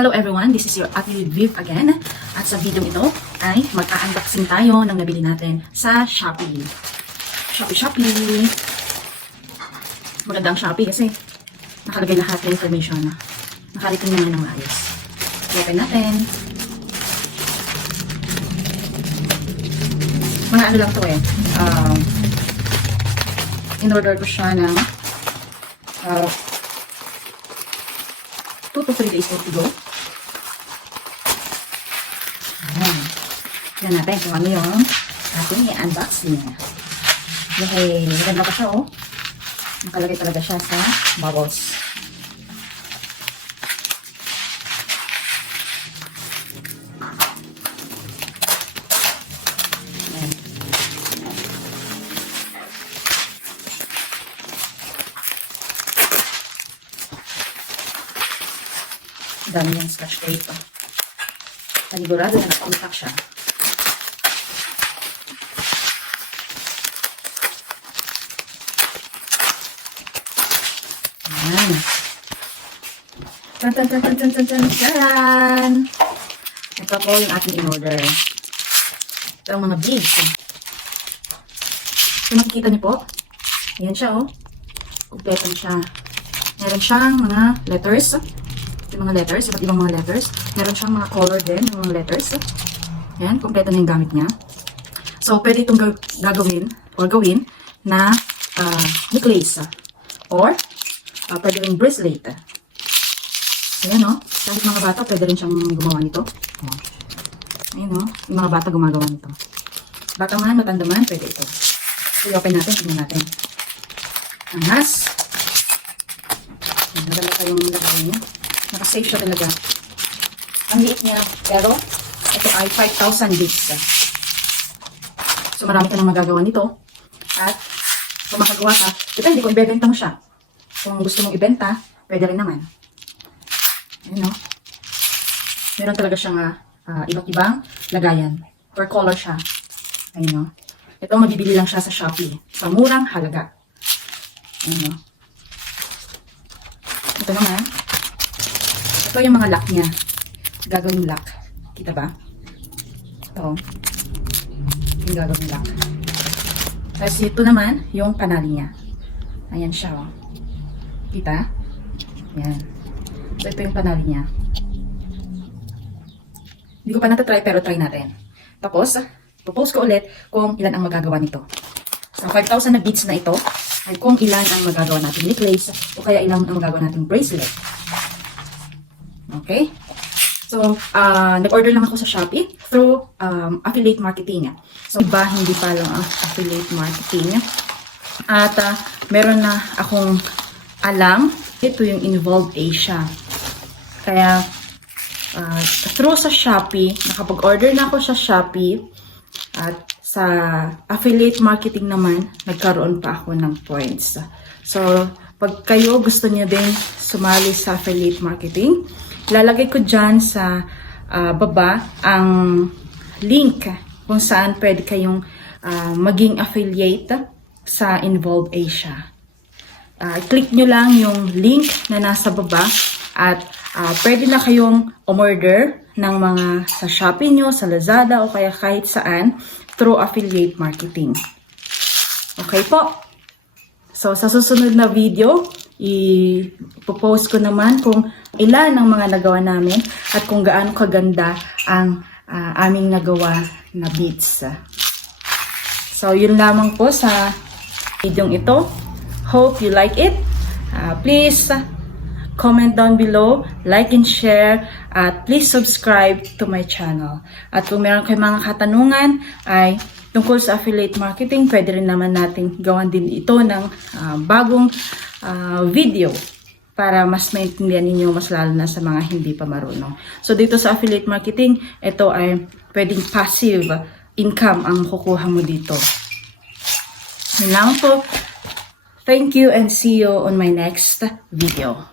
Hello everyone, this is your Ate Viv again. At sa video ito ay mag-unboxing tayo ng nabili natin sa Shopee. Shopee. Magandang Shopee kasi nakalagay lahat ng information. Nakarating naman ng maayos. Open natin. Mga ano lang to eh. In-order ko siya ng 2 to 3 days to go. Yan natin kung ano yung ating i-unboxing. Yay! Maganda pa siya oh. Nakalagay talaga siya sa bubbles. Yan. Dami yung scotch tape. Panigurado na nakakontak siya. Ayan. Tan! Ito po yung ating in-order. Ito ang mga beads. So, makikita niyo po. Ayan siya oh. Kompleto siya. Meron siyang mga letters. Yung mga letters, iba't ibang mga letters. Meron siyang mga color din, yung mga letters. Ayan, kompleto na yung gamit niya. So, pwede itong gawin na necklace. Or, pwede rin bracelet. Ayan o, kahit mga bata, pwede rin siyang gumawa nito. Ayan o, yung mga bata gumagawa nito. Bata man, matanda man, pwede ito. So, i-open natin, tignan natin. Angas. Maganda pa yung lagay niya. Naka-safe siya talaga. Ang liit niya, pero ito ay 5,000 bits. So marami ka nang magagawa nito. At kung makagawa ka, depende kung ibebenta mo siya. Kung gusto mong ibenta, pwede rin naman. Ayan o. Meron talaga siyang iba't ibang lagayan. Per color siya. Ayan o. Ito mabibili lang siya sa Shopee. Sa murang halaga. Ayan o. Ito naman. Ito yung mga lock niya. Gagawin lock. Kita ba? Ito. Yung gagawin lock. Tapos ito naman, yung panali niya. Ayan siya, oh. Kita? Ayan. So, ito yung panali niya. Hindi ko pa natatry, pero try natin. Tapos, propose ko ulit kung ilan ang magagawa nito. Sa 5,000 na beads na ito, ay kung ilan ang magagawa natin necklace o kaya ilan ang magagawa natin bracelet. Okay? So, nag-order lang ako sa Shopee through affiliate marketing. So, iba, hindi pa lang affiliate marketing. At meron na akong alam, ito yung Involved Asia. Kaya, through sa Shopee, nakapag-order na ako sa Shopee. At sa affiliate marketing naman, nagkaroon pa ako ng points. So, pag kayo gusto niyo din sumali sa affiliate marketing, lalagay ko dyan sa baba ang link kung saan pwede kayong maging affiliate sa Involved Asia. Click nyo lang yung link na nasa baba at pwede na kayong umorder ng mga sa Shopee nyo, sa Lazada o kaya kahit saan through affiliate marketing. Okay po? So sa susunod na video, i-post ko naman kung ilan ang mga nagawa namin at kung gaano kaganda ang aming nagawa na beads. So, yun lamang po sa video ito. Hope you like it. Please comment down below, like and share, at please subscribe to my channel. At kung meron kayong mga katanungan ay tungkol sa affiliate marketing, pwede rin naman natin gawan din ito ng bagong video para mas maintindihan ninyo mas lalo na sa mga hindi pa marunong. So dito sa affiliate marketing, ito ay pwedeng passive income ang kukuha mo dito. Yun lang po. Thank you and see you on my next video.